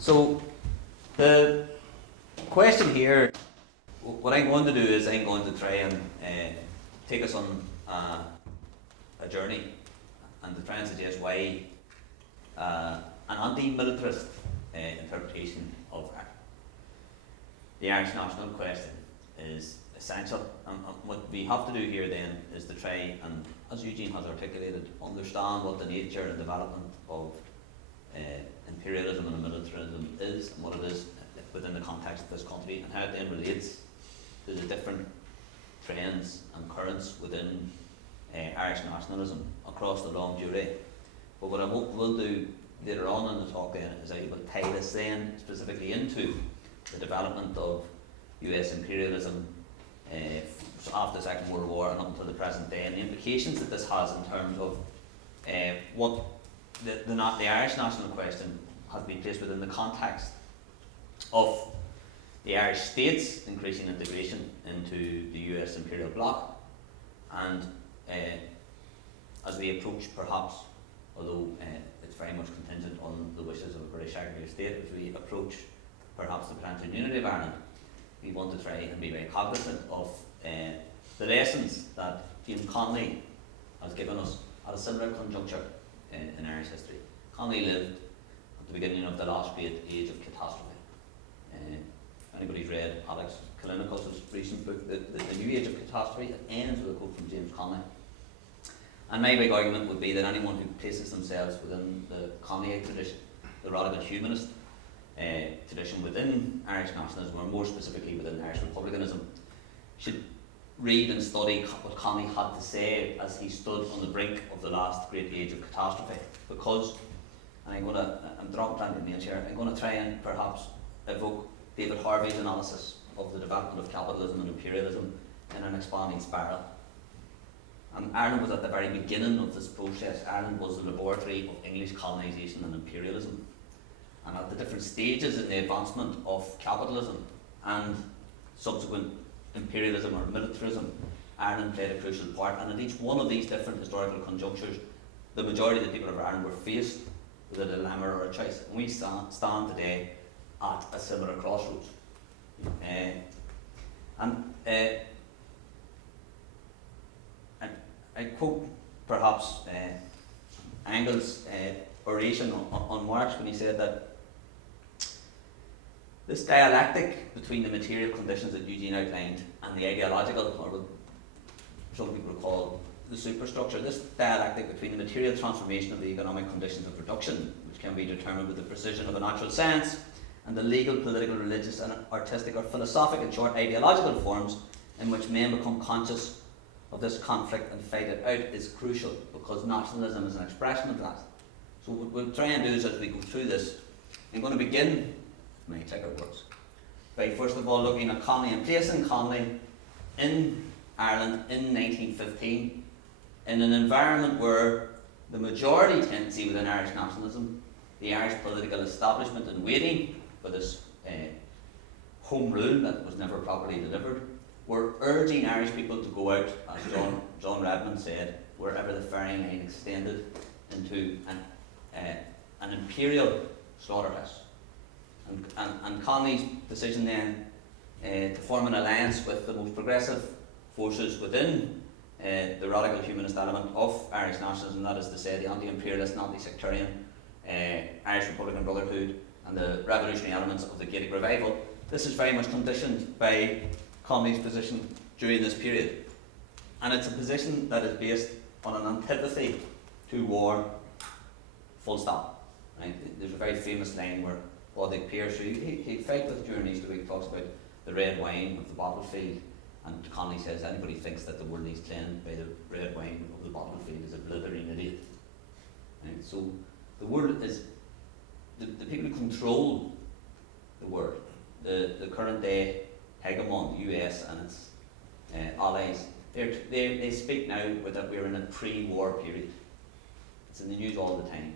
So the question here, what I'm going to do is I'm going to try and take us on a journey and to try and suggest why an anti-militarist interpretation of the Irish national question is essential. And what we have to do here then is to try and, as Eugene has articulated, understand what the nature and development of imperialism and militarism is and what it is within the context of this country, and how it then relates to the different trends and currents within Irish nationalism across the long durée. But what I will do later on in the talk then is I will tie this then specifically into the development of US imperialism after the Second World War and up until the present day, and the implications that this has in terms of what the Irish national question has been placed within the context of the Irish state's increasing integration into the US imperial bloc, and as we approach perhaps, although it's very much contingent on the wishes of a British Secretary of State, as we approach perhaps the potential unity of Ireland, we want to try and be very cognizant of the lessons that James Connolly has given us at a similar conjuncture in Irish history. Connolly lived at the beginning of the last great age of catastrophe. Anybody's read Alex Kalinikos' recent book, the New Age of Catastrophe, it ends with a quote from James Connolly. And my big argument would be that anyone who places themselves within the Connolly tradition, the radical humanist tradition within Irish nationalism, or more specifically within Irish republicanism, should read and study what Connolly had to say as he stood on the brink of the last great age of catastrophe. Because, and I'm dropping plenty of names here, I'm going to try and perhaps evoke David Harvey's analysis of the development of capitalism and imperialism in an expanding spiral. And Ireland was at the very beginning of this process. Ireland was the laboratory of English colonisation and imperialism. And at the different stages in the advancement of capitalism and subsequent imperialism or militarism, Ireland played a crucial part. And at each one of these different historical conjunctures, the majority of the people of Ireland were faced with a dilemma or a choice. And we stand today at a similar crossroads. I quote perhaps Engels' oration on Marx when he said that this dialectic between the material conditions that Eugene outlined and the ideological, or what some people call the superstructure, this dialectic between the material transformation of the economic conditions of production, which can be determined with the precision of a natural science, and the legal, political, religious, and artistic or philosophic, in short, ideological forms in which men become conscious of this conflict and fight it out, is crucial, because nationalism is an expression of that. So what we'll try and do is, as we go through this, I'm going to begin, my clicker works, by first of all looking at Connolly and placing Connolly in Ireland in 1915 in an environment where the majority tendency within Irish nationalism, the Irish political establishment in waiting for this home rule that was never properly delivered, were urging Irish people to go out, as John Redmond said, wherever the ferrying line extended into an imperial slaughterhouse. And Connolly's decision then to form an alliance with the most progressive forces within the radical humanist element of Irish nationalism, that is to say the anti-imperialist and anti-sectarian Irish Republican Brotherhood and the revolutionary elements of the Gaelic Revival, this is very much conditioned by Connolly's position during this period. And it's a position that is based on an antipathy to war, full stop. Right? There's a very famous line where Broderick Pierce, who he fight with during Easter week, talks about the red wine of the battlefield, and Connolly says anybody thinks that the world is cleansed by the red wine of the battlefield is a blithering idiot. Right? So the world is, the people who control the world, the current day hegemon, the US and its allies, they speak now that we're in a pre-war period. It's in the news all the time.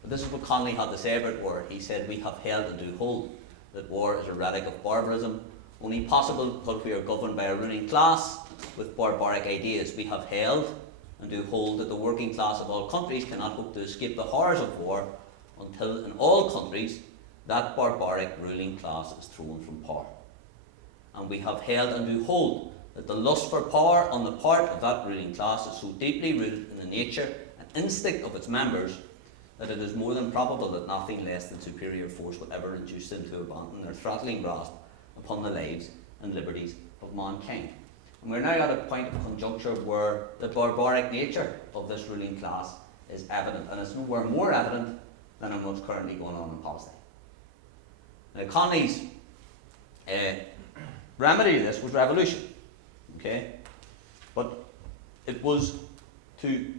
But this is what Connolly had to say about war. He said, "We have held and do hold that war is a relic of barbarism, only possible because we are governed by a ruling class with barbaric ideas. We have held and do hold that the working class of all countries cannot hope to escape the horrors of war until in all countries that barbaric ruling class is thrown from power. And we have held and do hold that the lust for power on the part of that ruling class is so deeply rooted in the nature and instinct of its members that it is more than probable that nothing less than superior force will ever induce them to abandon their threatening grasp upon the lives and liberties of mankind. And we're now at a point of conjuncture where the barbaric nature of this ruling class is evident, and it's nowhere more evident than in what's currently going on in Palestine. Now, Connolly's remedy to this was revolution, okay? But it was to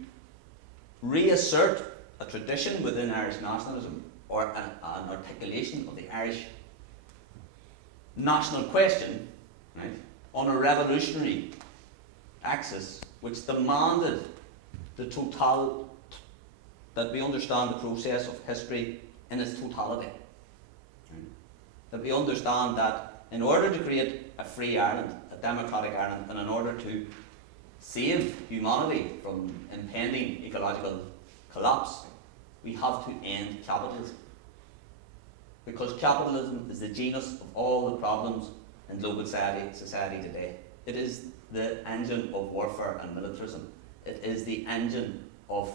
reassert a tradition within Irish nationalism, or an articulation of the Irish national question, right, on a revolutionary axis, which demanded that we understand the process of history in its totality. Right? That we understand that in order to create a free Ireland, a democratic Ireland, and in order to save humanity from impending ecological collapse, we have to end capitalism. Because capitalism is the genus of all the problems in global society today. It is the engine of warfare and militarism. It is the engine of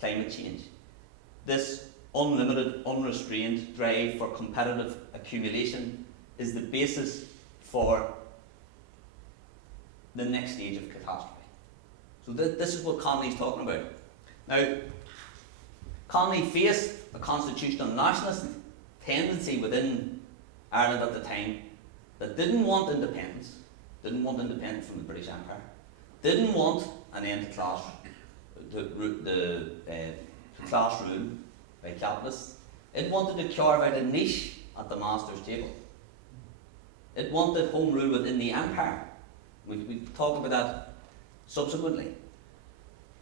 climate change. This unlimited, unrestrained drive for competitive accumulation is the basis for the next stage of catastrophe. So this is what Connolly's talking about. Now, Connolly faced a constitutional nationalist tendency within Ireland at the time that didn't want independence from the British Empire, didn't want an end to class rule by capitalists. It wanted to carve out a niche at the master's table. It wanted home rule within the empire. We talk about that subsequently.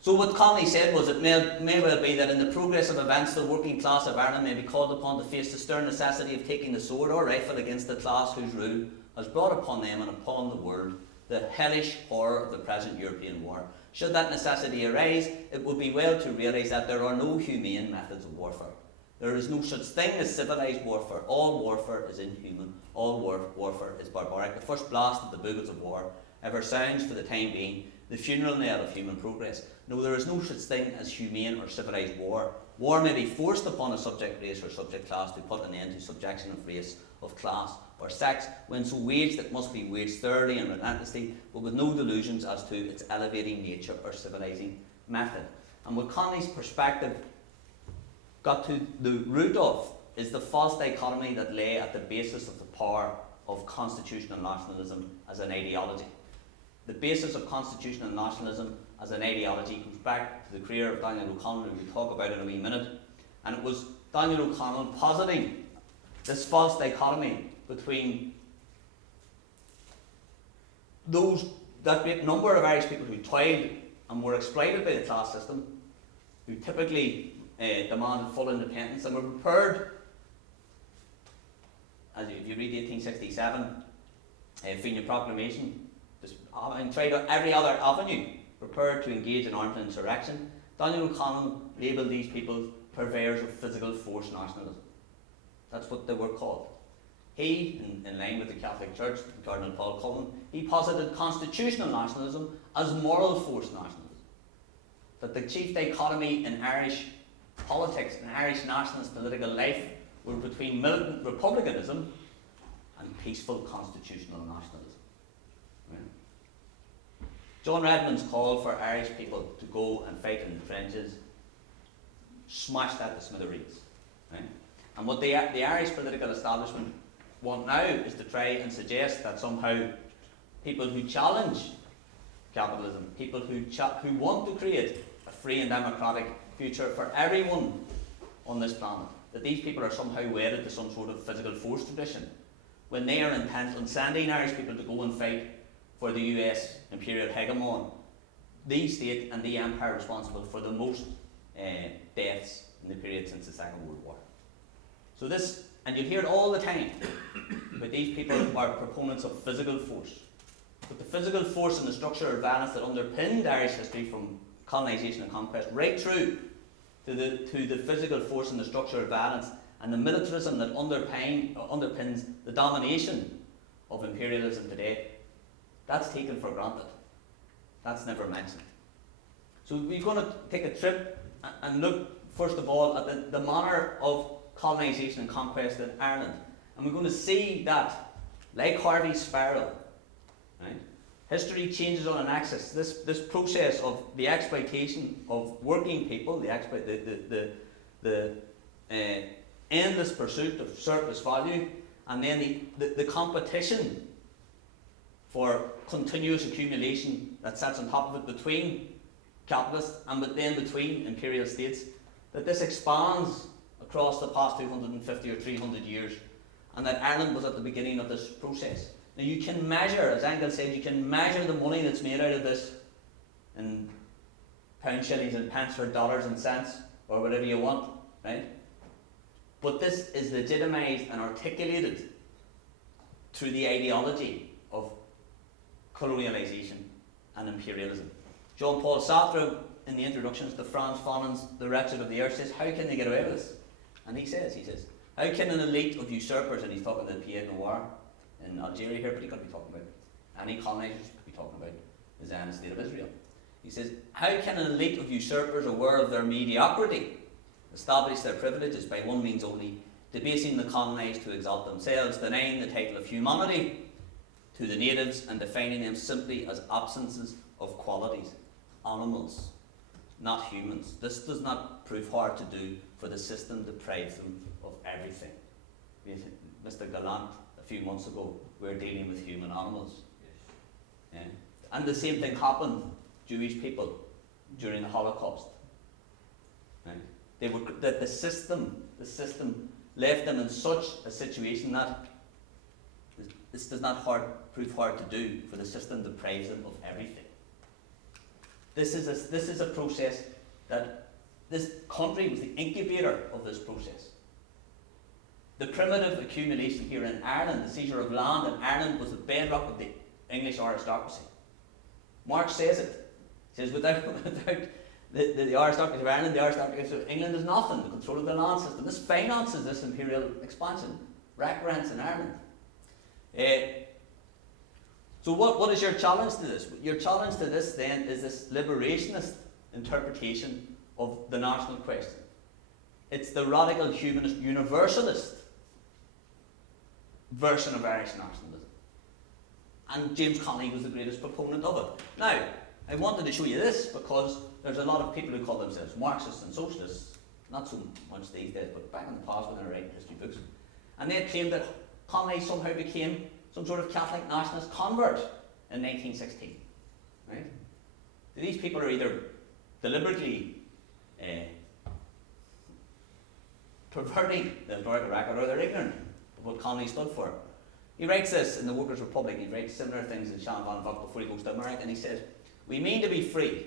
So what Connolly said was, it may well be that in the progress of events, the working class of Ireland may be called upon to face the stern necessity of taking the sword or rifle against the class whose rule has brought upon them and upon the world the hellish horror of the present European war. Should that necessity arise, it would be well to realise that there are no humane methods of warfare. There is no such thing as civilised warfare. All warfare is inhuman. All warfare is barbaric. The first blast of the bugles of war ever sounds, for the time being, the funeral knell of human progress. No, there is no such thing as humane or civilised war. War may be forced upon a subject race or subject class to put an end to subjection of race, of class, or sex, when so waged it must be waged thoroughly and relentlessly, but with no delusions as to its elevating nature or civilising method. And what Connolly's perspective got to the root of is the false dichotomy that lay at the basis of the power of constitutional nationalism as an ideology. The basis of constitutional nationalism as an ideology comes back to the career of Daniel O'Connell, who we'll talk about in a wee minute. And it was Daniel O'Connell positing this false dichotomy between that great number of Irish people who toiled and were exploited by the class system, who typically demanded full independence and were prepared, as if you read the 1867 Fenian Proclamation, and tried every other avenue, prepared to engage in armed insurrection. Daniel O'Connell labelled these people purveyors of physical force nationalism. That's what they were called. He, in line with the Catholic Church, Cardinal Paul Cullen, he posited constitutional nationalism as moral force nationalism. That the chief dichotomy in Irish politics and Irish nationalist political life were between militant republicanism and peaceful constitutional nationalism. John Redmond's call for Irish people to go and fight in the trenches smashed that to smithereens. Right? And what the Irish political establishment want now is to try and suggest that somehow people who challenge capitalism, people who want to create a free and democratic future for everyone on this planet, that these people are somehow wedded to some sort of physical force tradition, when they are intent on sending Irish people to go and fight for the US imperial hegemon, the state and the empire responsible for the most deaths in the period since the Second World War. So this, and you hear it all the time, but these people are proponents of physical force. But the physical force and the structure of violence that underpinned Irish history from colonisation and conquest right through to the physical force and the structure of violence and the militarism that underpins the domination of imperialism today, that's taken for granted. That's never mentioned. So we're going to take a trip and look, first of all, at the manner of colonisation and conquest in Ireland. And we're going to see that, like Harvey's spiral, right, history changes on an axis. This process of the exploitation of working people, the endless pursuit of surplus value, and then the competition for continuous accumulation that sits on top of it between capitalists and then between imperial states, that this expands across the past 250 or 300 years, and that Ireland was at the beginning of this process. Now you can measure, as Engels said, you can measure the money that's made out of this in pound, shillings and pence or dollars and cents, or whatever you want, right? But this is legitimised and articulated through the ideology of colonialisation and imperialism. Jean-Paul Sartre, in the introductions to Franz Fanon's The Wretched of the Earth, says, how can they get away with this? And he says, how can an elite of usurpers, and he's talking about Pied Noir in Algeria here, but he could be talking about any colonisers, he could be talking about the Zionist state of Israel. He says, how can an elite of usurpers, aware of their mediocrity, establish their privileges by one means only, debasing the colonised to exalt themselves, denying the title of humanity to the natives, and defining them simply as absences of qualities, animals, not humans. This does not prove hard to do, for the system deprives them of everything. Mr. Gallant, a few months ago, we were dealing with human animals. Yeah. And the same thing happened to Jewish people during the Holocaust. Right? That the system left them in such a situation that this does not prove hard to do, for the system deprives them of everything. This is a process that this country was the incubator of this process. The primitive accumulation here in Ireland, the seizure of land in Ireland, was the bedrock of the English aristocracy. Marx says it. He says without the aristocracy of Ireland, the aristocracy of England is nothing. The control of the land system. This finances this imperial expansion. Rack rents in Ireland. So what is your challenge to this? Your challenge to this then is this liberationist interpretation of the national question. It's the radical humanist universalist version of Irish nationalism. And James Connolly was the greatest proponent of it. Now, I wanted to show you this because there's a lot of people who call themselves Marxists and socialists, not so much these days, but back in the past when they were writing history books. And they claimed that Connolly somehow became some sort of Catholic nationalist convert in 1916. Right? These people are either deliberately perverting the historical record, or they're ignorant of what Connolly stood for. He writes this in the Workers' Republic. He writes similar things in Shan Van Vogt before he goes to America, and he says, we mean to be free,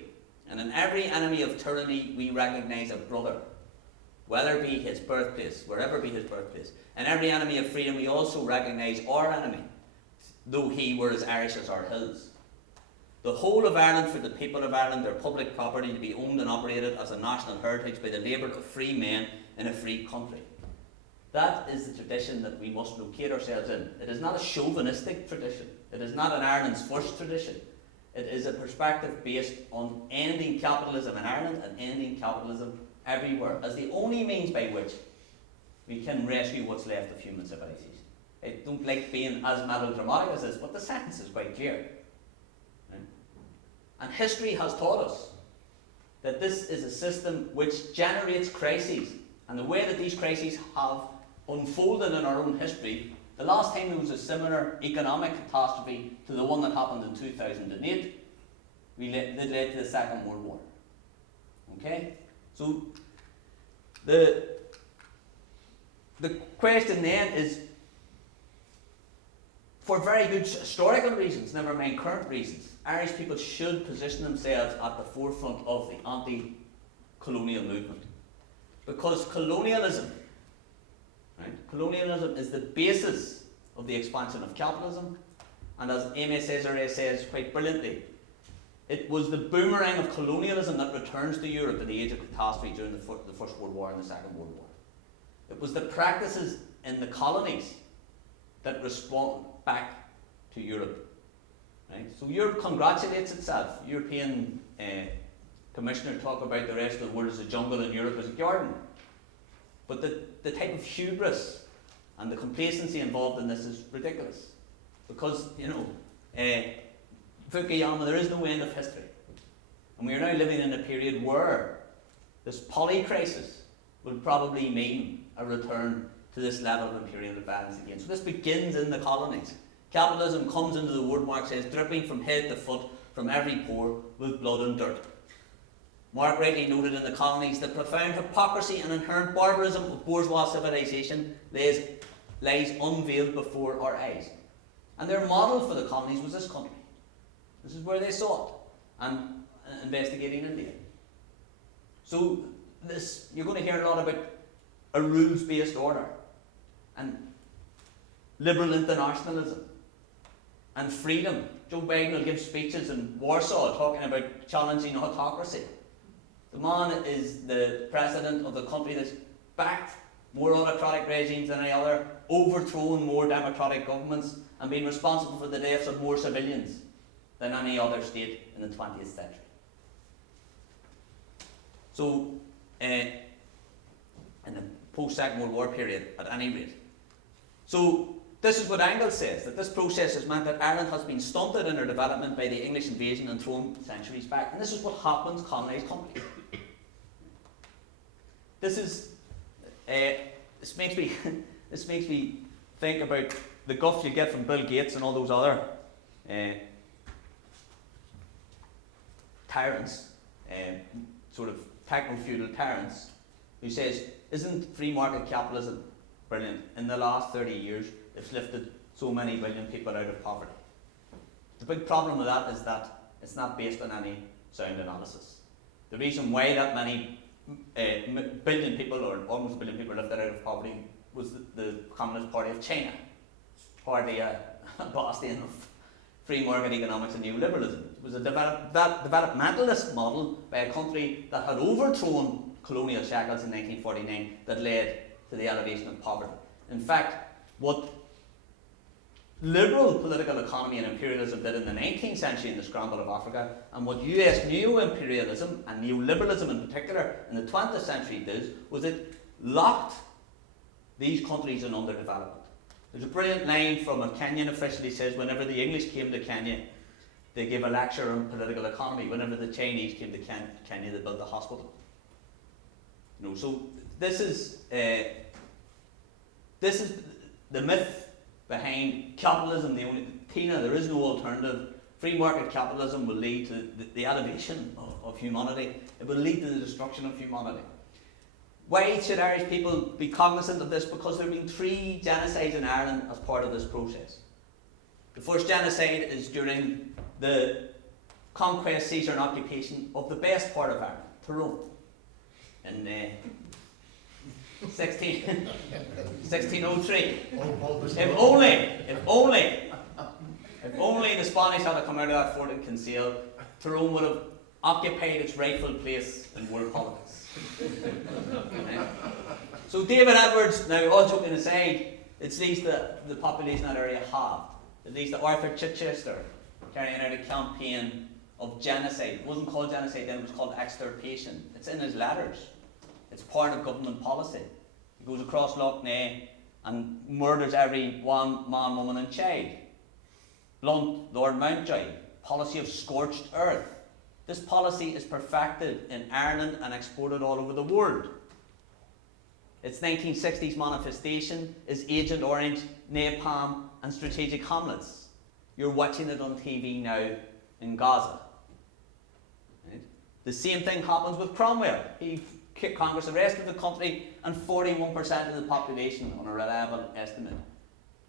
and in every enemy of tyranny we recognise a brother, whether be his birthplace, wherever be his birthplace. And every enemy of freedom we also recognise our enemy, though he were as Irish as our hills. The whole of Ireland for the people of Ireland, their public property to be owned and operated as a national heritage by the labour of free men in a free country. That is the tradition that we must locate ourselves in. It is not a chauvinistic tradition. It is not an Ireland's first tradition. It is a perspective based on ending capitalism in Ireland and ending capitalism everywhere as the only means by which we can rescue what's left of human civilization. I don't like being as melodramatic as this, but the sentence is quite clear. Right? And history has taught us that this is a system which generates crises. And the way that these crises have unfolded in our own history, the last time there was a similar economic catastrophe to the one that happened in 2008, it led to the Second World War. Okay? So the question then is, for very good historical reasons, never mind current reasons, Irish people should position themselves at the forefront of the anti-colonial movement. Because colonialism is the basis of the expansion of capitalism, and as Aimé Césaire says quite brilliantly, it was the boomerang of colonialism that returns to Europe at the age of catastrophe during the First World War and the Second World War. It was the practices in the colonies that respond back to Europe. Right? So Europe congratulates itself. European Commissioner talk about the rest of the world as a jungle and Europe as a garden. But the type of hubris and the complacency involved in this is ridiculous. Because, Fukuyama, there is no end of history. And we are now living in a period where this poly-crisis will probably mean a return to this level of imperial violence again. So this begins in the colonies. Capitalism comes into the word Marx says, dripping from head to foot, from every pore, with blood and dirt. Marx rightly noted in the colonies the profound hypocrisy and inherent barbarism of bourgeois civilization lies unveiled before our eyes. And their model for the colonies was this country. This is where they saw it, and investigating India. So you're going to hear a lot about a rules-based order, and liberal internationalism, and freedom. Joe Biden will give speeches in Warsaw talking about challenging autocracy. The man is the president of the country that's backed more autocratic regimes than any other, overthrown more democratic governments, and been responsible for the deaths of more civilians than any other state in the 20th century. So, in the post-Second World War period, at any rate. So, this is what Engels says, that this process has meant that Ireland has been stunted in her development by the English invasion and thrown centuries back. And this is what happens colonised countries. This makes me think about the guff you get from Bill Gates and all those other tyrants, sort of techno-feudal tyrants, who says, isn't free market capitalism brilliant? In the last 30 years, it's lifted so many billion people out of poverty. The big problem with that is that it's not based on any sound analysis. The reason why that many billion people, or almost a billion people, lifted out of poverty was the Communist Party of China, hardly a bastion of free market economics and neoliberalism. It was a developmentalist model by a country that had overthrown colonial shackles in 1949 that led to the elevation of poverty. In fact, what liberal political economy and imperialism did in the 19th century in the scramble of Africa, and what US neo-imperialism and neoliberalism in particular in the 20th century did, was it locked these countries in underdevelopment. There's a brilliant line from a Kenyan official. He says, whenever the English came to Kenya, they gave a lecture on political economy. Whenever the Chinese came to Kenya, they built a hospital. So this is the myth behind capitalism. There is no alternative. Free market capitalism will lead to the elevation of humanity. It will lead to the destruction of humanity. Why should Irish people be cognizant of this? Because there have been 3 genocides in Ireland as part of this process. The first genocide is during the conquest, seizure and occupation of the best part of Ireland, Tyrone, in 1603. If only the Spanish had come out of that fort in Kinsale, Tyrone would have occupied its rightful place in world politics. So David Edwards, now all joking aside, it's least the population in that area have. At least Arthur Chichester carrying out a campaign of genocide. It wasn't called genocide then, it was called extirpation. It's in his letters. It's part of government policy. He goes across Lough Neagh and murders every one man, woman and child. Blunt, Lord Mountjoy, policy of scorched earth. This policy is perfected in Ireland and exported all over the world. Its 1960s manifestation is Agent Orange, napalm and strategic hamlets. You're watching it on TV now in Gaza. Right? The same thing happens with Cromwell. Congress arrested the country and 41% of the population, on a reliable estimate,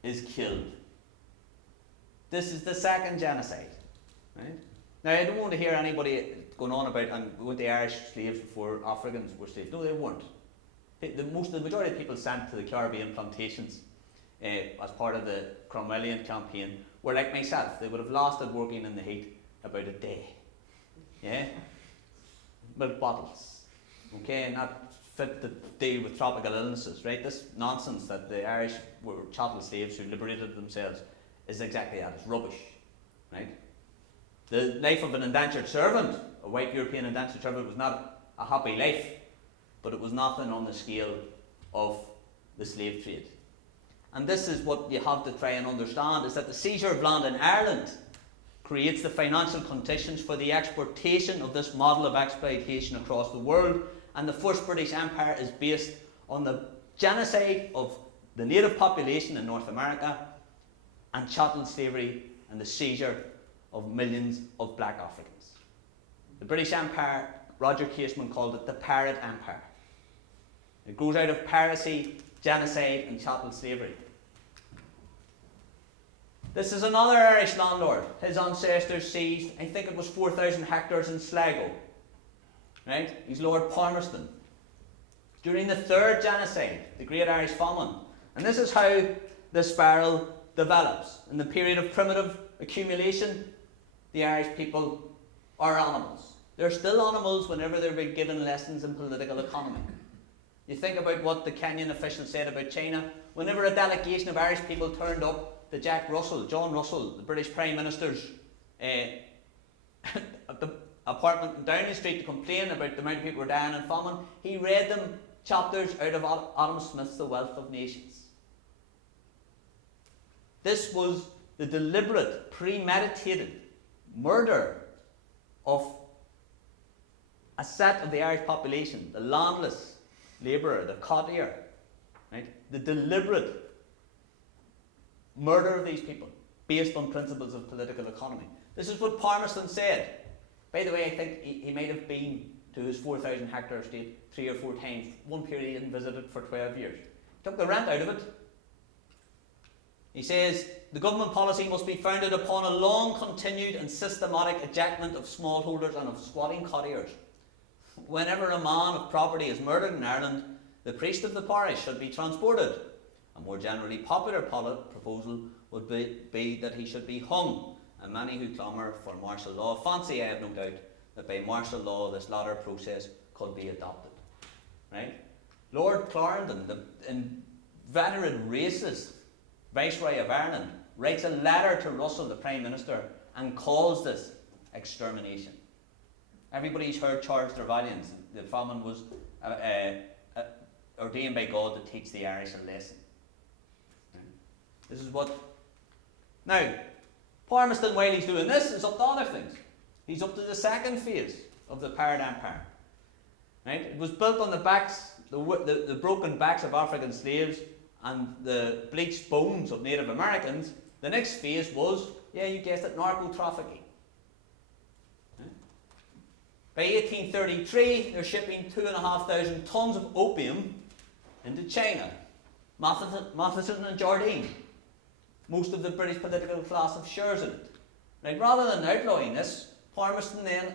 is killed. This is the second genocide. Right? Now, I don't want to hear anybody going on about, and weren't the Irish slaves before Africans were slaves? No, they weren't. The majority of people sent to the Caribbean plantations as part of the Cromwellian campaign were like myself. They would have lasted working in the heat about a day. Yeah? Milk bottles. Okay, not fit to deal with tropical illnesses, right? This nonsense that the Irish were chattel slaves who liberated themselves is exactly that. It's rubbish, right? The life of an indentured servant, a white European indentured servant, was not a happy life, but it was nothing on the scale of the slave trade. And this is what you have to try and understand, is that the seizure of land in Ireland creates the financial conditions for the exportation of this model of exploitation across the world. And the first British Empire is based on the genocide of the native population in North America and chattel slavery and the seizure of millions of black Africans. The British Empire, Roger Casement called it the Pirate Empire. It grows out of piracy, genocide and chattel slavery. This is another Irish landlord. His ancestors seized, I think it was 4,000 hectares in Sligo. Right? He's Lord Palmerston. During the third genocide, the Great Irish Famine. And this is how the spiral develops. In the period of primitive accumulation, the Irish people are animals. They're still animals whenever they're being given lessons in political economy. You think about what the Kenyan officials said about China. Whenever a delegation of Irish people turned up to John Russell, the British Prime Minister's at the apartment in Downing Street to complain about the amount of people who were dying in famine, he read them chapters out of Adam Smith's The Wealth of Nations. This was the deliberate, premeditated murder of a set of the Irish population, the landless labourer, the cottier, right? The deliberate murder of these people based on principles of political economy. This is what Palmerston said. By the way, I think he might have been to his 4,000 hectare estate 3 or 4 times. One period he hadn't visited for 12 years. Took the rent out of it. He says, the government policy must be founded upon a long continued and systematic ejectment of smallholders and of squatting cottiers. Whenever a man of property is murdered in Ireland, the priest of the parish should be transported. A more generally popular proposal would be that he should be hung, and many who clamour for martial law fancy, I have no doubt, that by martial law this latter process could be adopted. Right? Lord Clarendon, the inveterate racist Viceroy of Ireland, writes a letter to Russell, the Prime Minister, and calls this extermination. Everybody's heard Charles Trevelyan's. The famine was ordained by God to teach the Irish a lesson. This is what... Now, Palmerston, while he's doing this, is up to other things. He's up to the second phase of the Pirate Empire. Right? It was built on the backs, the broken backs of African slaves and the bleached bones of Native Americans. The next phase was, yeah, you guessed it, narco-trafficking. By 1833, they're shipping 2,500 tons of opium into China. Matheson and Jardine. Most of the British political class have shares in it. Right, rather than outlawing this, Palmerston then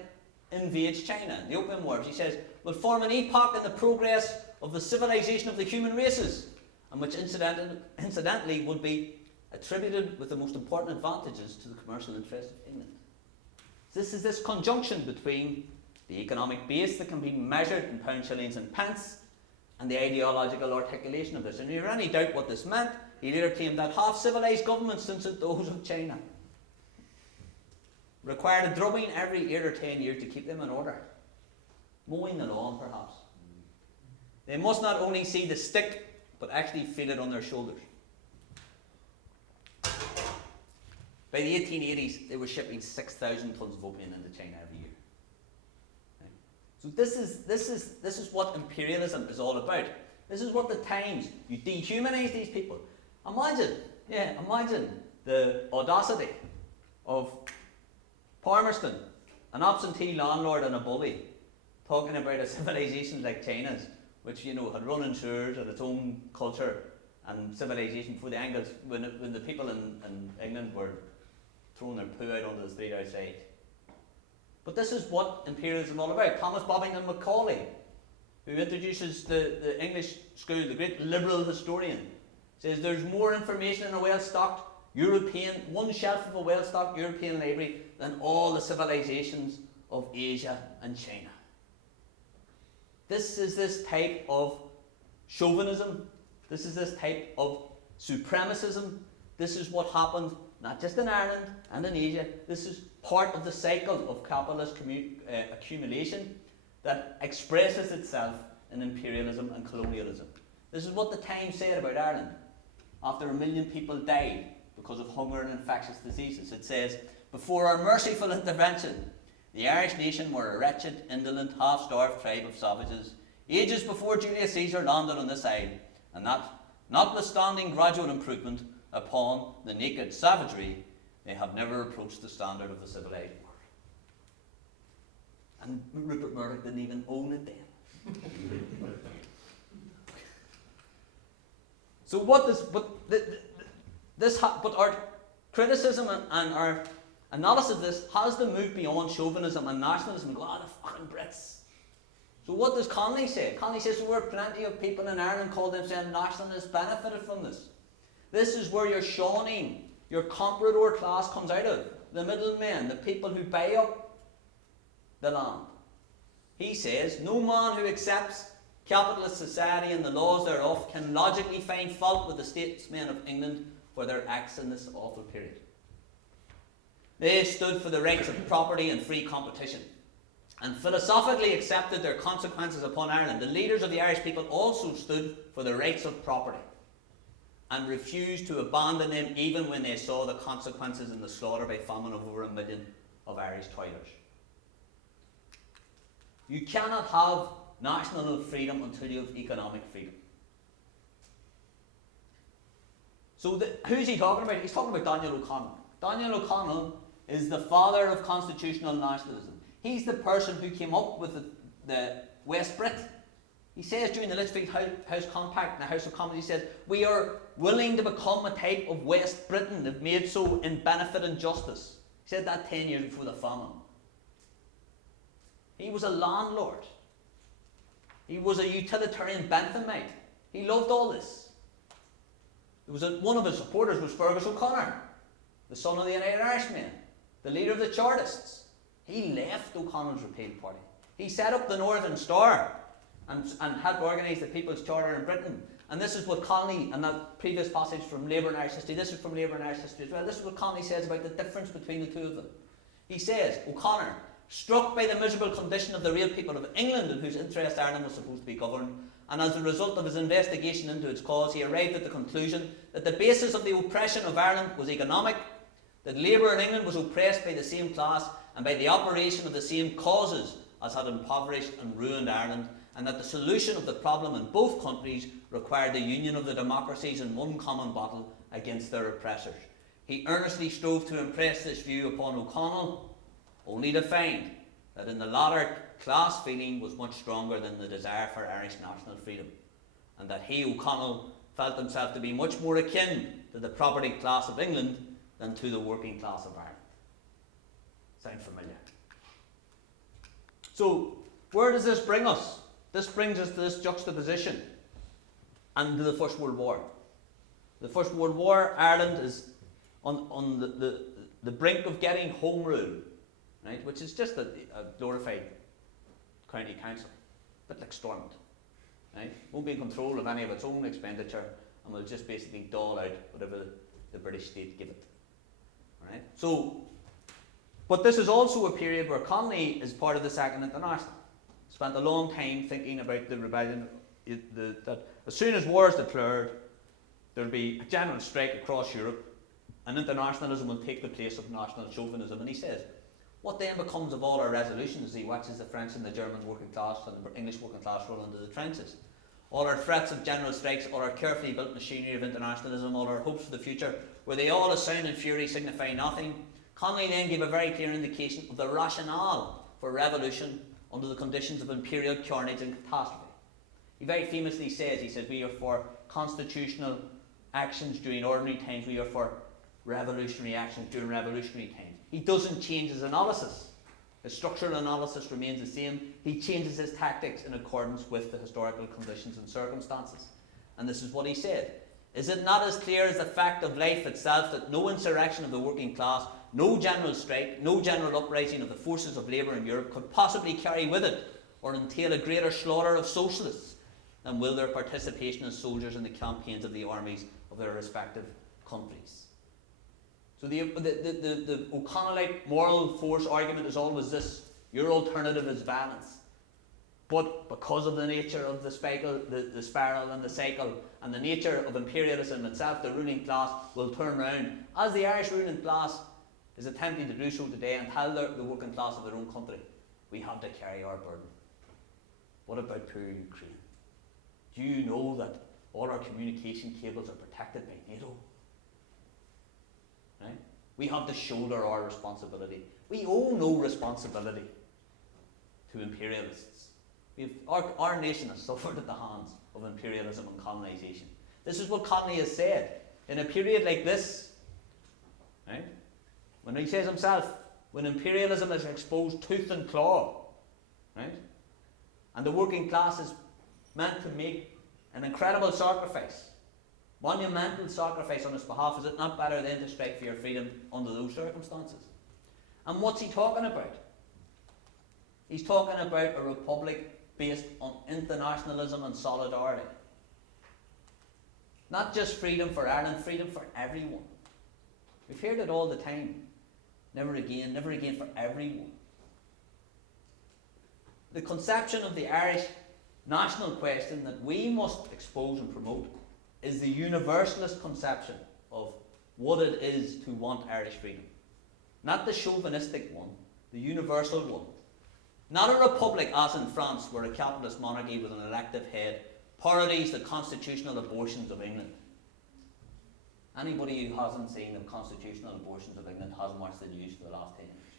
invades China. In the Opium Wars, he says, will form an epoch in the progress of the civilization of the human races, and which incidentally would be attributed with the most important advantages to the commercial interest of England. This is this conjunction between the economic base that can be measured in pounds, shillings and pence, and the ideological articulation of this. And if you have any doubt what this meant, he later claimed that half-civilized governments, since those of China, required a drubbing every 8 or 10 years to keep them in order. Mowing the lawn, perhaps. They must not only see the stick, but actually feel it on their shoulders. By the 1880s, they were shipping 6,000 tons of opium into China every year. Okay. So this is what imperialism is all about. This is what the Times, you dehumanize these people. Imagine the audacity of Palmerston, an absentee landlord and a bully, talking about a civilization like China's, which, you know, had running sewers and its own culture and civilization before the Angles, when the people in England were throwing their poo out onto the street outside. But this is what imperialism is all about. Thomas Bobbington Macaulay, who introduces the English school, the great liberal historian, says there's more information in a well-stocked one shelf of a well-stocked European library than all the civilizations of Asia and China. This is this type of chauvinism. This is this type of supremacism. This is what happened not just in Ireland and in Asia. This is part of the cycle of capitalist accumulation that expresses itself in imperialism and colonialism. This is what the Times said about Ireland after 1 million people died because of hunger and infectious diseases. It says, before our merciful intervention, the Irish nation were a wretched, indolent, half-starved tribe of savages, ages before Julius Caesar landed on this isle, and that, notwithstanding gradual improvement upon the naked savagery, they have never approached the standard of the civilized world. And Rupert Murdoch didn't even own it then. So what does, but our criticism and our analysis of this has to move beyond chauvinism and nationalism and go, the fucking Brits. So what does Connolly say? Connolly says there were plenty of people in Ireland called themselves nationalists benefited from this. This is where your shawning, your comprador class comes out of. The middlemen, the people who buy up the land. He says, no man who accepts capitalist society and the laws thereof can logically find fault with the statesmen of England for their acts in this awful period. They stood for the rights of property and free competition, and philosophically accepted their consequences upon Ireland. The leaders of the Irish people also stood for the rights of property, and refused to abandon them even when they saw the consequences in the slaughter by famine of over 1 million of Irish toilers. You cannot have national freedom until you have economic freedom. So who's he talking about? He's talking about Daniel O'Connell. Daniel O'Connell is the father of constitutional nationalism. He's the person who came up with the West Brit. He says during the Litchfield House Compact in the House of Commons, he says, we are willing to become a type of West Britain that made so in benefit and justice. He said that 10 years before the famine. He was a landlord. He was a utilitarian Benthamite. He loved all this. One of his supporters was Fearghal O'Connor, the son of the United Irishmen, the leader of the Chartists. He left O'Connell's Repeal Party. He set up the Northern Star and helped organise the People's Charter in Britain. And this is what Connolly, and that previous passage from Labour and Irish History, this is from Labour and Irish History as well, this is what Connolly says about the difference between the two of them. He says, O'Connor, struck by the miserable condition of the real people of England in whose interest Ireland was supposed to be governed, and as a result of his investigation into its cause, he arrived at the conclusion that the basis of the oppression of Ireland was economic, that labour in England was oppressed by the same class and by the operation of the same causes as had impoverished and ruined Ireland, and that the solution of the problem in both countries required the union of the democracies in one common battle against their oppressors. He earnestly strove to impress this view upon O'Connell, only to find that in the latter class feeling was much stronger than the desire for Irish national freedom, and that he, O'Connell, felt himself to be much more akin to the property class of England than to the working class of Ireland. Sound familiar? So, where does this bring us? This brings us to this juxtaposition and to the First World War. The First World War, Ireland is on the brink of getting home rule, right, which is just a glorified county council, a bit like Stormont. Right? Won't be in control of any of its own expenditure and will just basically dole out whatever the British state give it. Right? So, but this is also a period where Connolly is part of the Second International. Spent a long time thinking about the rebellion, that as soon as war is declared, there will be a general strike across Europe, and internationalism will take the place of national chauvinism. And he says, what then becomes of all our resolutions as he watches the French and the German working class and the English working class roll into the trenches? All our threats of general strikes, all our carefully built machinery of internationalism, all our hopes for the future, were they all a sound and fury signify nothing? Connolly then gave a very clear indication of the rationale for revolution under the conditions of imperial carnage and catastrophe. He very famously says, he says, we are for constitutional actions during ordinary times, we are for revolutionary actions during revolutionary times. He doesn't change his analysis. His structural analysis remains the same. He changes his tactics in accordance with the historical conditions and circumstances. And this is what he said. Is it not as clear as the fact of life itself that no insurrection of the working class, no general strike, no general uprising of the forces of labour in Europe could possibly carry with it or entail a greater slaughter of socialists than will their participation as soldiers in the campaigns of the armies of their respective countries. So the O'Connellite moral force argument is always this: your alternative is violence. But because of the nature of the spiral and the cycle, and the nature of imperialism itself, the ruling class will turn round, as the Irish ruling class is attempting to do so today, and tell the working class of their own country, we have to carry our burden. What about poor Ukraine? Do you know that all our communication cables are protected by NATO? Right? We have to shoulder our responsibility. We owe no responsibility to imperialists. Our nation has suffered at the hands of imperialism and colonisation. This is what Connolly has said. In a period like this, right, when he says himself, when imperialism is exposed tooth and claw, right, and the working class is meant to make an incredible sacrifice, monumental sacrifice on his behalf, is it not better then to strike for your freedom under those circumstances? And what's he talking about? He's talking about a republic based on internationalism and solidarity. Not just freedom for Ireland, freedom for everyone. We've heard it all the time. Never again for everyone. The conception of the Irish national question that we must expose and promote is the universalist conception of what it is to want Irish freedom. Not the chauvinistic one, the universal one. Not a republic as in France, where a capitalist monarchy with an elective head parodies the constitutional abortions of England. Anybody who hasn't seen the constitutional abortions of England hasn't watched the news for the last 10 years.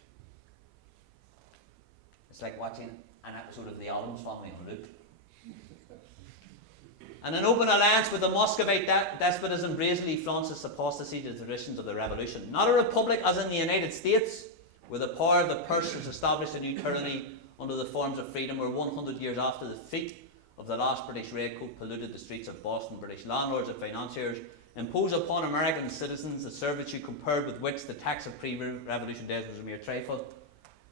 It's like watching an episode of The Addams Family on loop. And an open alliance with the Muscovite despotism brazenly flaunts its apostasy to the traditions of the revolution. Not a republic as in the United States, where the power of the purse has established a new tyranny under the forms of freedom, where 100 years after the defeat of the last British redcoat polluted the streets of Boston, British landlords and financiers impose upon American citizens a servitude compared with which the tax of pre-revolution days was a mere trifle.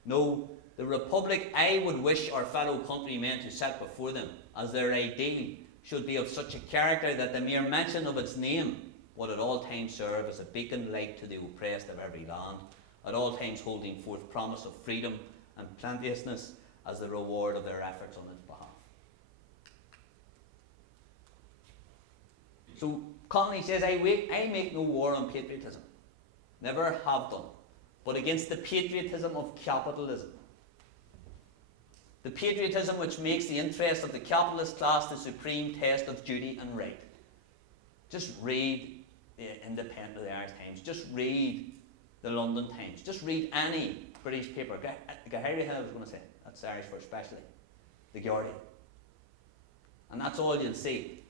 No, the republic I would wish our fellow countrymen to set before them as their ideal should be of such a character that the mere mention of its name would at all times serve as a beacon light to the oppressed of every land, at all times holding forth promise of freedom and plenteousness as the reward of their efforts on its behalf. So Connolly says, I make no war on patriotism, never have done, but against the patriotism of capitalism. The patriotism which makes the interest of the capitalist class the supreme test of duty and right. Just read the Independent of the Irish Times. Just read the London Times. Just read any British paper. Gahary Hill, I was going to say. That's Irish for especially. The Guardian. And that's all you'll see.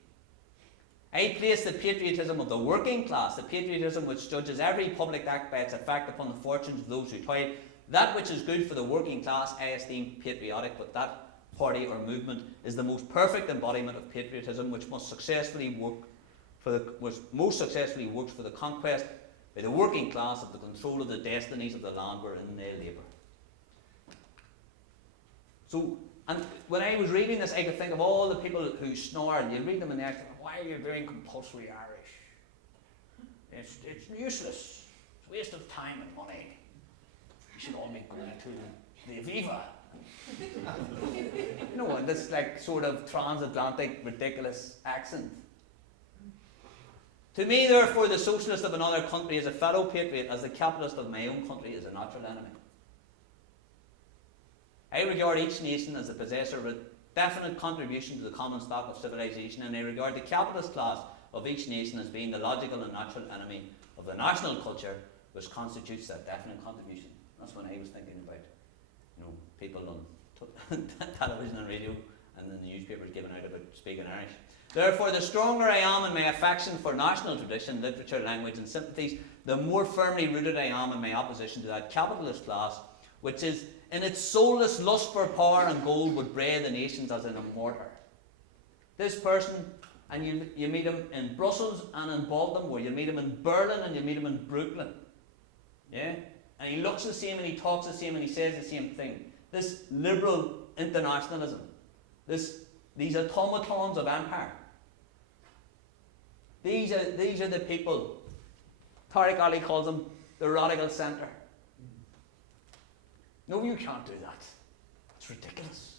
I place the patriotism of the working class, the patriotism which judges every public act by its effect upon the fortunes of those who toil. That which is good for the working class I esteem patriotic, but that party or movement is the most perfect embodiment of patriotism which most successfully works for the conquest by the working class of the control of the destinies of the land wherein they labour. So, and when I was reading this, I could think of all the people who snore, and you read them in the Irish, why are you doing compulsory Irish? It's useless. It's a waste of time and money. You should all be going to the Aviva. You know, this like sort of transatlantic ridiculous accent. To me, therefore, the socialist of another country is a fellow patriot, as the capitalist of my own country is a natural enemy. I regard each nation as the possessor of a definite contribution to the common stock of civilization, and I regard the capitalist class of each nation as being the logical and natural enemy of the national culture which constitutes that definite contribution. That's when I was thinking about, people on television and radio and the newspapers giving out about speaking Irish. Therefore, the stronger I am in my affection for national tradition, literature, language and sympathies, the more firmly rooted I am in my opposition to that capitalist class, which is in its soulless lust for power and gold would bray the nations as in a mortar. This person, and you meet him in Brussels and in Baltimore, you meet him in Berlin and you meet him in Brooklyn. Yeah? And he looks the same and he talks the same and he says the same thing. This liberal internationalism. These automatons of empire. These are the people. Tariq Ali calls them the radical centre. No, you can't do that. It's ridiculous.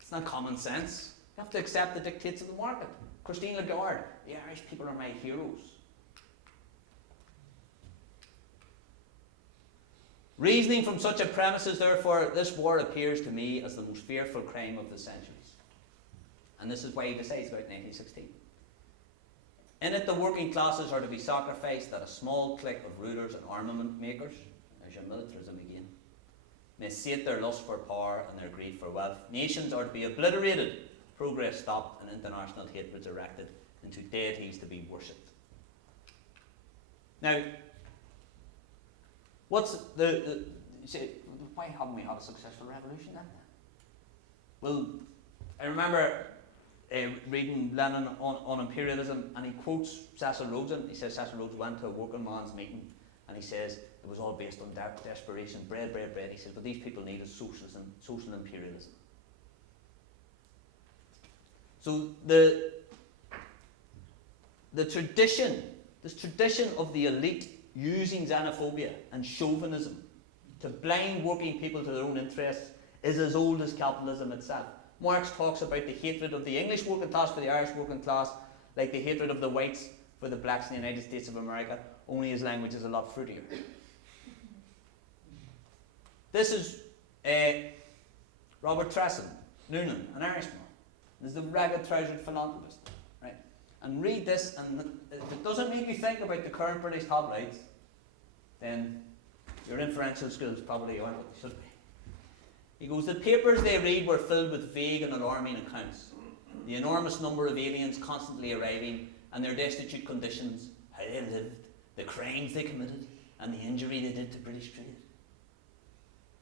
It's not common sense. You have to accept the dictates of the market. Christine Lagarde, the Irish people are my heroes. Reasoning from such a premises, therefore, this war appears to me as the most fearful crime of the centuries. And this is why he decides about 1916. In it, the working classes are to be sacrificed that a small clique of rulers and armament makers, there's your militarism again, may sate their lust for power and their greed for wealth. Nations are to be obliterated, progress stopped, and international hatreds erected into deities to be worshipped. Now, what's why haven't we had a successful revolution then? Well, I remember reading Lenin on imperialism, and he quotes Cecil Rhodes. He says Cecil Rhodes went to a working man's meeting, and he says it was all based on desperation, bread. He says, but these people needed socialism, social imperialism. So the tradition, this tradition of the elite using xenophobia and chauvinism to blind working people to their own interests is as old as capitalism itself. Marx talks about the hatred of the English working class for the Irish working class, like the hatred of the whites for the blacks in the United States of America, only his language is a lot fruitier. This is Robert Tresson, Noonan, an Irishman. This is the ragged-trousered philanthropist, right? And read this, and if it doesn't make you think about the current British tabloids, then your inferential skills probably aren't what they should be. He goes, the papers they read were filled with vague and alarming accounts. The enormous number of aliens constantly arriving and their destitute conditions, how they lived, the crimes they committed, and the injury they did to British trade.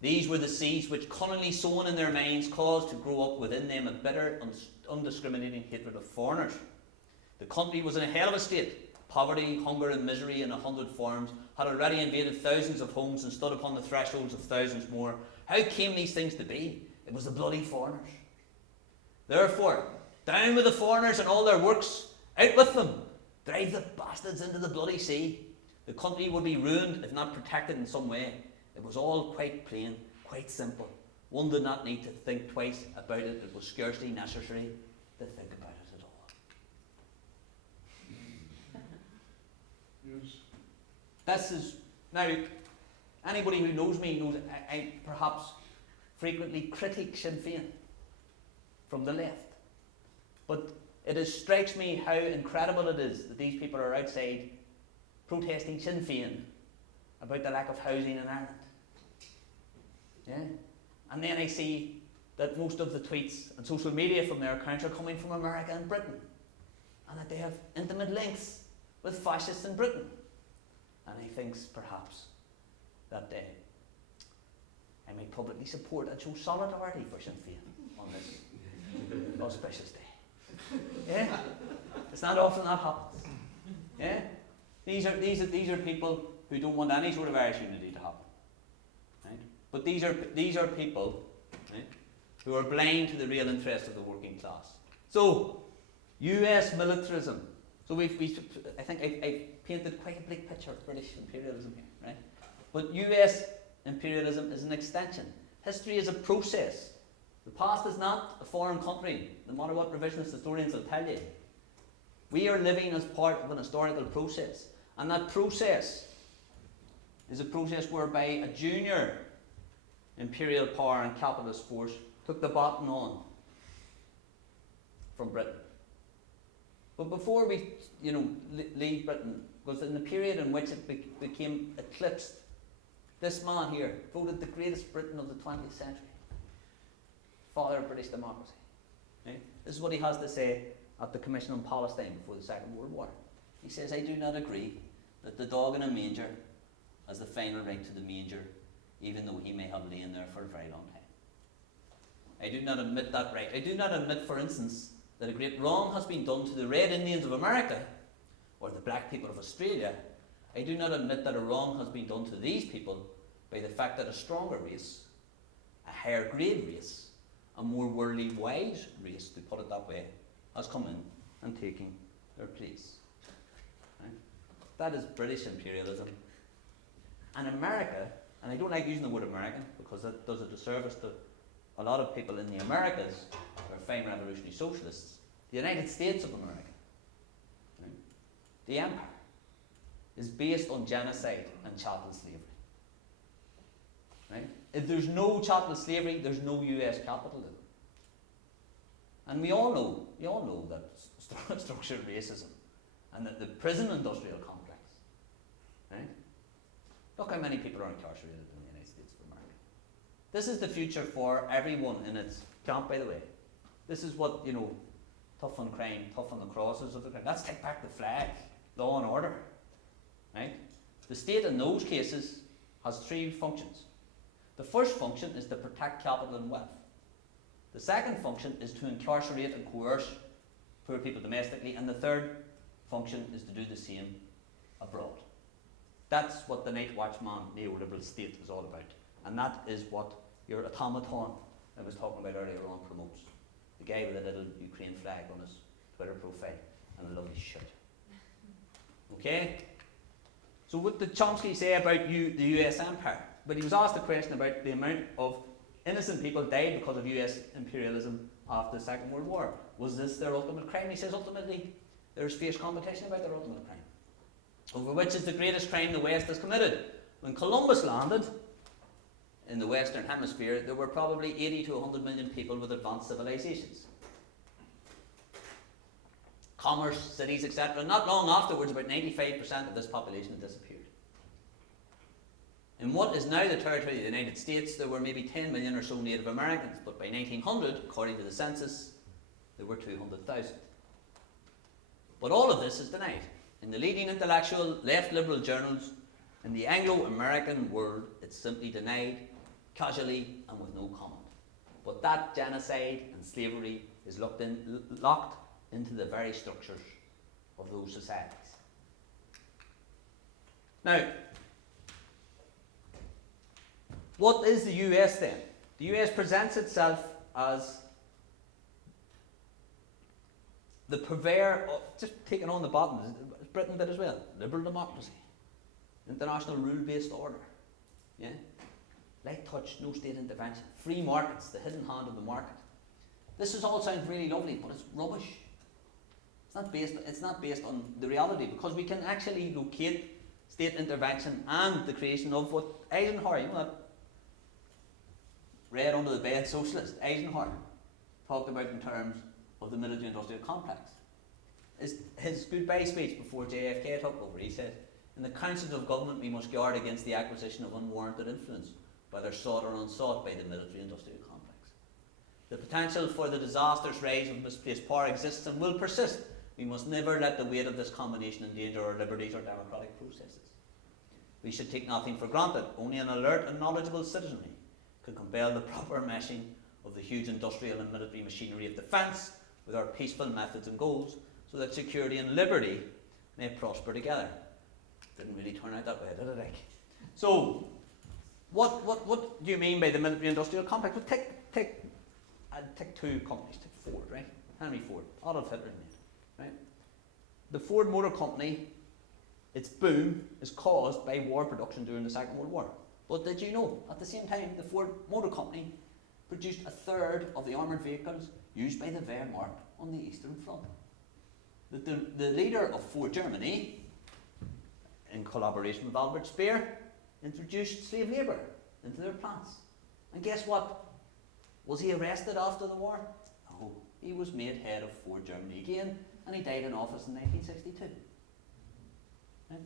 These were the seeds which cunningly sown in their minds caused to grow up within them a bitter, undiscriminating hatred of foreigners. The country was in a hell of a state. Poverty, hunger and misery in 100 forms had already invaded thousands of homes and stood upon the thresholds of thousands more. How came these things to be? It was the bloody foreigners. Therefore, down with the foreigners and all their works, out with them, drive the bastards into the bloody sea. The country would be ruined if not protected in some way. It was all quite plain, quite simple. One did not need to think twice about it. It was scarcely necessary to think about it at all. Yes. This is, now, anybody who knows me knows I perhaps frequently critique Sinn Féin from the left. But it strikes me how incredible it is that these people are outside protesting Sinn Féin about the lack of housing in Ireland. Yeah? And then I see that most of the tweets and social media from their accounts are coming from America and Britain, and that they have intimate links with fascists in Britain. And he thinks perhaps that I may publicly support and show solidarity for Sinn Féin on this auspicious day. Yeah? It's not often that happens. Yeah? These are people who don't want any sort of Irish unity to happen. Right? But these are people, right, who are blind to the real interest of the working class. So, US militarism. So I think I've painted quite a bleak picture of British imperialism here, right? But US imperialism is an extension. History is a process. The past is not a foreign country, no matter what revisionist historians will tell you. We are living as part of an historical process. And that process is a process whereby a junior imperial power and capitalist force took the baton on from Britain. But before we, leave Britain, because in the period in which it became eclipsed, this man here voted the greatest Britain of the 20th century, father of British democracy. Right? This is what he has to say at the Commission on Palestine before the Second World War. He says, I do not agree that the dog in a manger has the final right to the manger, even though he may have lain there for a very long time. I do not admit that right. I do not admit, for instance, that a great wrong has been done to the Red Indians of America or the black people of Australia. I do not admit that a wrong has been done to these people by the fact that a stronger race, a higher grade race, a more worldly wise race, to put it that way, has come in and taken their place. Right? That is British imperialism. And America, and I don't like using the word American because that does a disservice to a lot of people in the Americas who are fine revolutionary socialists. The United States of America, right? The empire, is based on genocide and chattel slavery. Right? If there's no chattel slavery, there's no US capitalism. And we all know that structural racism and that the prison industrial complex. Right? Look how many people are incarcerated in the United States of America. This is the future for everyone in its camp, by the way. This is what, tough on crime, tough on the crosses of the crime. Let's take back the flag, law and order. Right? The state in those cases has three functions. The first function is to protect capital and wealth. The second function is to incarcerate and coerce poor people domestically. And the third function is to do the same abroad. That's what the Night Watchman neoliberal state is all about. And that is what your automaton I was talking about earlier on promotes. The guy with a little Ukraine flag on his Twitter profile and a lovely shirt. Okay? So what did Chomsky say about the US empire? But he was asked a question about the amount of innocent people died because of US imperialism after the Second World War. Was this their ultimate crime? He says ultimately there's fierce competition about their ultimate crime. Over which is the greatest crime the West has committed. When Columbus landed in the Western Hemisphere, there were probably 80 to 100 million people with advanced civilizations. Commerce, cities, etc. Not long afterwards, about 95% of this population had disappeared. In what is now the territory of the United States, there were maybe 10 million or so Native Americans, but by 1900, according to the census, there were 200,000. But all of this is denied. In the leading intellectual left liberal journals, in the Anglo-American world, it's simply denied, casually and with no comment. But that genocide and slavery is locked into the very structures of those societies. Now, what is the US then? The US presents itself as the purveyor of, just taking on the bottom, as Britain did as well, liberal democracy, international rule-based order, yeah? Light touch, no state intervention, free markets, the hidden hand of the market. This is all sounds really lovely, but it's rubbish. It's not based on the reality, because we can actually locate state intervention and the creation of what Eisenhower, that red under the bed socialist, Eisenhower, talked about in terms of the military-industrial complex. His goodbye speech before JFK took over, he said, "In the councils of government we must guard against the acquisition of unwarranted influence, whether sought or unsought by the military-industrial complex. The potential for the disastrous rise of misplaced power exists and will persist. We must never let the weight of this combination endanger our liberties or democratic processes. We should take nothing for granted. Only an alert and knowledgeable citizenry can compel the proper meshing of the huge industrial and military machinery of defence with our peaceful methods and goals, so that security and liberty may prosper together." Didn't really turn out that way, did it? So, what do you mean by the military-industrial complex? Well, take two companies. Take Ford, right? Henry Ford, Adolf Hitler made, right? The Ford Motor Company, its boom is caused by war production during the Second World War. But did you know, at the same time, the Ford Motor Company produced a third of the armoured vehicles used by the Wehrmacht on the Eastern Front. The leader of Ford Germany, in collaboration with Albert Speer, introduced slave labour into their plants. And guess what? Was he arrested after the war? No. He was made head of Ford Germany again, and he died in office in 1962. Right?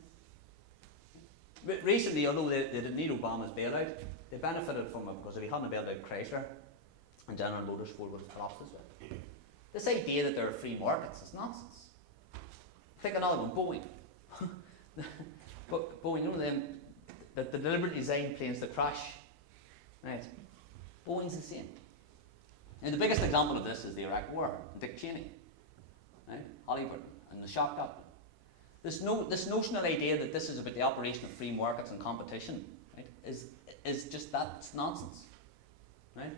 But recently, although they didn't need Obama's bailout, they benefited from it, because if he hadn't bailed out Chrysler and General Motors, Ford would have collapsed as well. This idea that there are free markets is nonsense. Take another one, Boeing. Boeing, that the deliberately designed planes to crash. Right? Boeing's the same. And the biggest example of this is the Iraq War, and Dick Cheney, right? Hollywood, and the shock doctrine. This notional idea that this is about the operation of free markets and competition, right, is just that. It's nonsense. Right?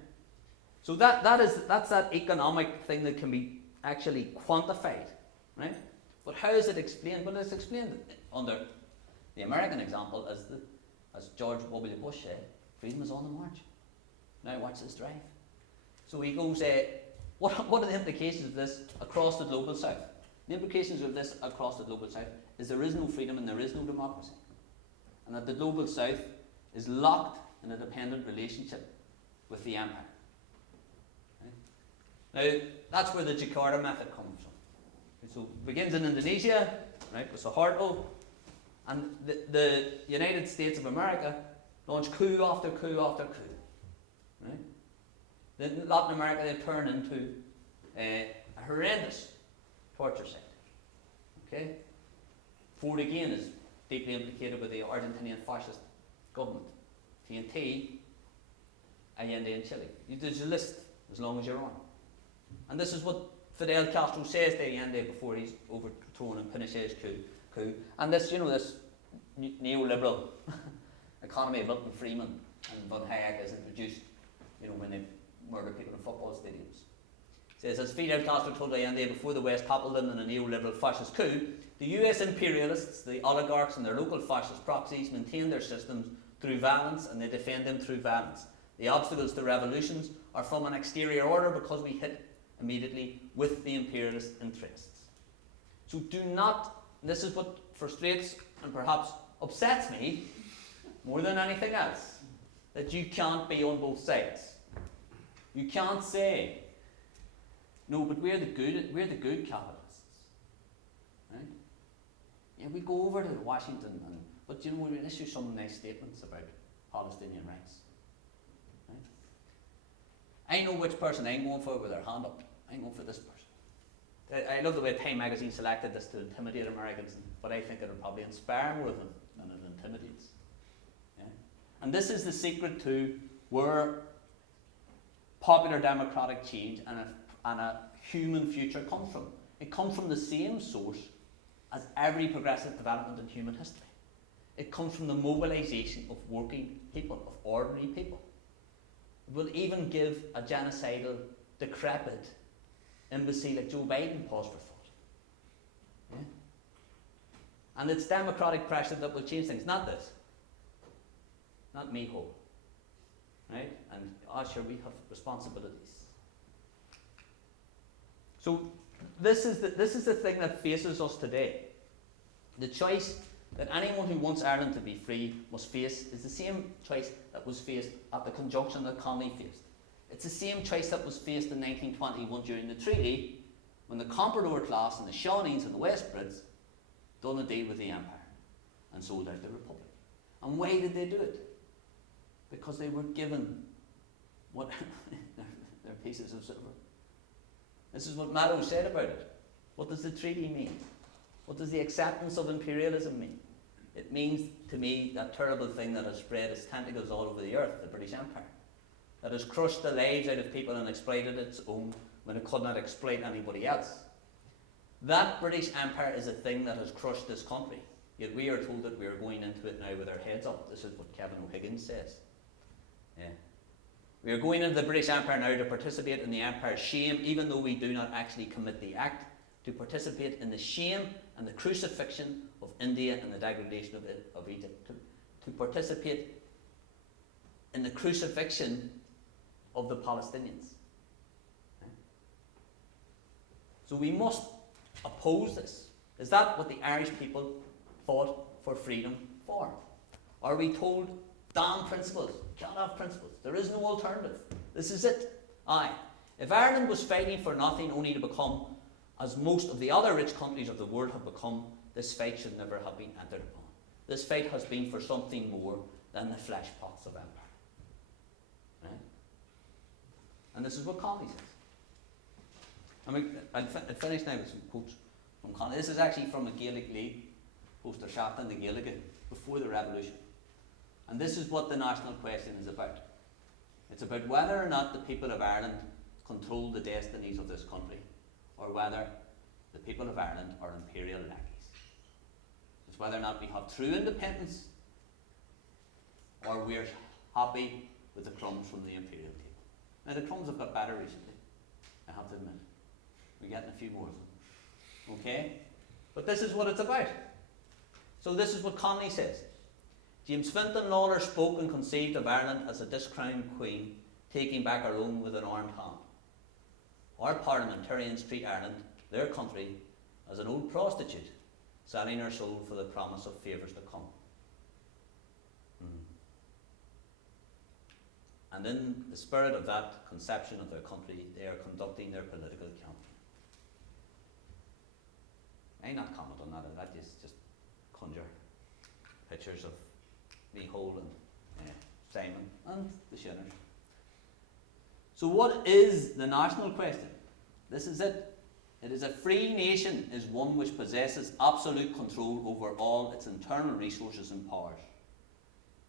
So that's that economic thing that can be actually quantified, right? But how is it explained? Well, it's explained under the American example as George W. Bush said, freedom is on the march. Now watch this drive. So he goes, what are the implications of this across the global south? The implications of this across the global south is there is no freedom and there is no democracy. And that the global south is locked in a dependent relationship with the empire. Right? Now, that's where the Jakarta method comes from. Okay, so it begins in Indonesia, right, with Suharto, and the United States of America launched coup after coup after coup. Right? Then Latin America, they turned into a horrendous torture site. Okay? Ford again is deeply implicated with the Argentinian fascist government. TNT, Allende in Chile. There's a list as long as you're on. And this is what Fidel Castro says to Allende before he's overthrown and Pinochet's coup. And this, this neoliberal economy of Milton Friedman and Von Hayek is introduced, when they murder people in football stadiums. It says, as Fidel Castro told Allende before the West toppled him in a neoliberal fascist coup, the US imperialists, the oligarchs and their local fascist proxies maintain their systems through violence and they defend them through violence. The obstacles to revolutions are from an exterior order because we hit immediately with the imperialist interests. So do not, this is what frustrates and perhaps upsets me more than anything else, that you can't be on both sides. You can't say, no, but we're the good capitalists. Right? Yeah, we go over to Washington, but we issue some nice statements about Palestinian rights. Right? I know which person I'm going for with their hand up. I'm going for this person. I love the way Time magazine selected this to intimidate Americans, but I think it'll probably inspire more than it intimidates. Yeah? And this is the secret to where popular democratic change and a human future comes from. It comes from the same source as every progressive development in human history. It comes from the mobilization of working people, of ordinary people. It will even give a genocidal, decrepit embassy like Joe Biden pause for thought. Yeah? And it's democratic pressure that will change things, not this. Not me, hope. Right? And sure, we have responsibilities. So this is the thing that faces us today. The choice that anyone who wants Ireland to be free must face is the same choice that was faced at the conjunction that Connolly faced. It's the same choice that was faced in 1921 during the treaty, when the comprador class and the Shawnees and the West Brits done a deal with the Empire and sold out the Republic. And why did they do it? Because they were given what their pieces of silver. This is what Maddow said about it. What does the treaty mean? What does the acceptance of imperialism mean? It means, to me, that terrible thing that has spread its tentacles all over the earth, the British Empire, that has crushed the lives out of people and exploited its own when it could not exploit anybody else. That British Empire is a thing that has crushed this country, yet we are told that we are going into it now with our heads up. This is what Kevin O'Higgins says. Yeah. We are going into the British Empire now to participate in the Empire's shame, even though we do not actually commit the act, to participate in the shame and the crucifixion of India and the degradation of Egypt, to participate in the crucifixion of the Palestinians. Okay? So we must oppose this. Is that what the Irish people fought for freedom for? Are we told, damn principles, can't have principles, there is no alternative, this is it? Aye. If Ireland was fighting for nothing only to become, as most of the other rich countries of the world have become, this fight should never have been entered upon. This fight has been for something more than the flesh pots of empire. Right? And this is what Connolly says. I mean, I'll finish now with some quotes from Connolly. This is actually from a Gaelic League poster shaft in the Gaelic before the revolution. And this is what the national question is about. It's about whether or not the people of Ireland control the destinies of this country, or whether the people of Ireland are imperial lackeys. It's whether or not we have true independence, or we're happy with the crumbs from the imperial table. Now the crumbs have got better recently, I have to admit. We're getting a few more of them. Okay? But this is what it's about. So this is what Connolly says. James Fintan Lawler spoke and conceived of Ireland as a discrowned queen, taking back our own with an armed hand. Our parliamentarians treat Ireland, their country, as an old prostitute, selling her soul for the promise of favours to come. And in the spirit of that conception of their country, they are conducting their political campaign. I not comment on that, that is just conjure pictures of me, Hole and Simon and the Shinners. So what is the national question? This is it. It is a free nation is one which possesses absolute control over all its internal resources and powers.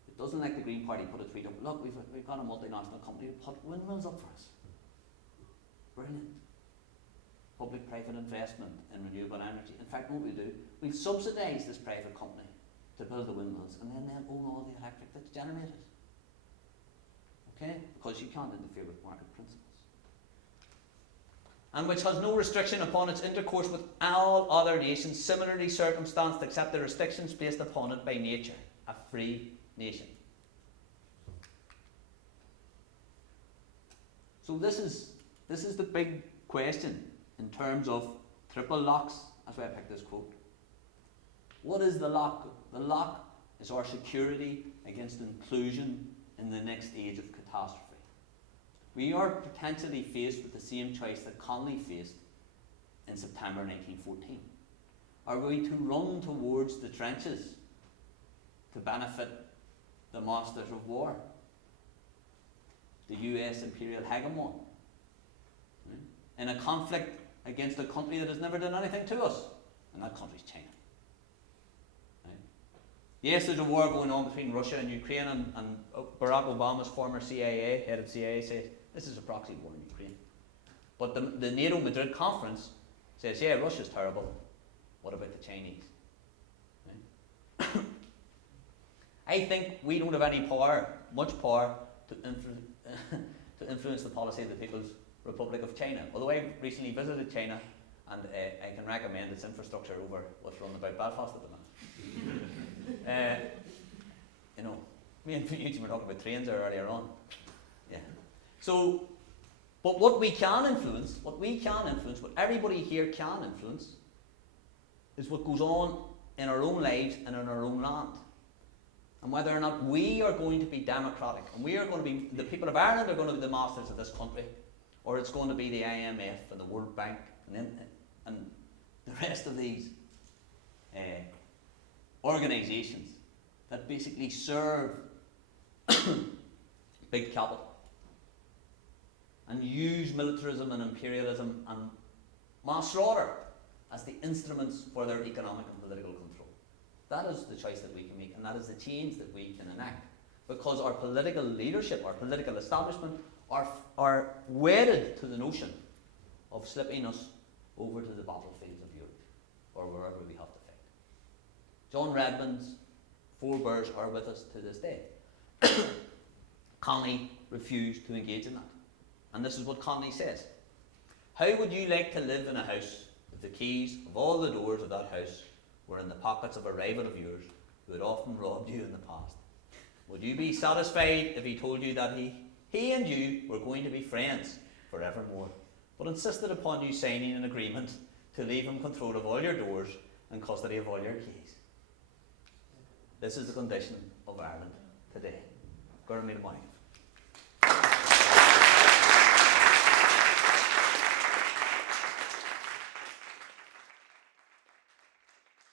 It doesn't, like the Green Party, put a tweet up, look, we've got a multinational company to put windmills up for us. Brilliant. Public-private investment in renewable energy. In fact, what we'll do, we'll subsidise this private company to build the windmills, and then they'll own all the electric that's generated. Okay? Because you can't interfere with market principles. And which has no restriction upon its intercourse with all other nations similarly circumstanced except the restrictions placed upon it by nature. A free nation. So this is the big question in terms of triple locks. That's why I picked this quote. What is the lock? The lock is our security against inclusion in the next age of catastrophe. We are potentially faced with the same choice that Connolly faced in September 1914. Are we to run towards the trenches to benefit the masters of war, the US imperial hegemon, in a conflict against a country that has never done anything to us? And that country's China. Yes, there's a war going on between Russia and Ukraine, and Barack Obama's former head of CIA, says this is a proxy war in Ukraine. But the NATO Madrid conference says, yeah, Russia's terrible. What about the Chinese? Right? I think we don't have any power, much power, to influence the policy of the People's Republic of China. Although I recently visited China, and I can recommend its infrastructure over what's run about Belfast at the minute. Me and Eugene were talking about trains there earlier on. Yeah. So, but what we can influence, what everybody here can influence, is what goes on in our own lives and in our own land. And whether or not we are going to be democratic, and we are going to be, the people of Ireland are going to be the masters of this country, or it's going to be the IMF and the World Bank and the rest of these organisations that basically serve big capital and use militarism and imperialism and mass slaughter as the instruments for their economic and political control. That is the choice that we can make, and that is the change that we can enact. Because our political leadership, our political establishment are wedded to the notion of slipping us over to the battlefields of Europe, or wherever we have to fight. John Redmond's forebears are with us to this day. Connolly refused to engage in that. And this is what Connolly says. How would you like to live in a house if the keys of all the doors of that house were in the pockets of a rival of yours who had often robbed you in the past? Would you be satisfied if he told you that he and you were going to be friends forevermore, but insisted upon you signing an agreement to leave him control of all your doors and custody of all your keys? This is the condition of Ireland today. Go and meet him.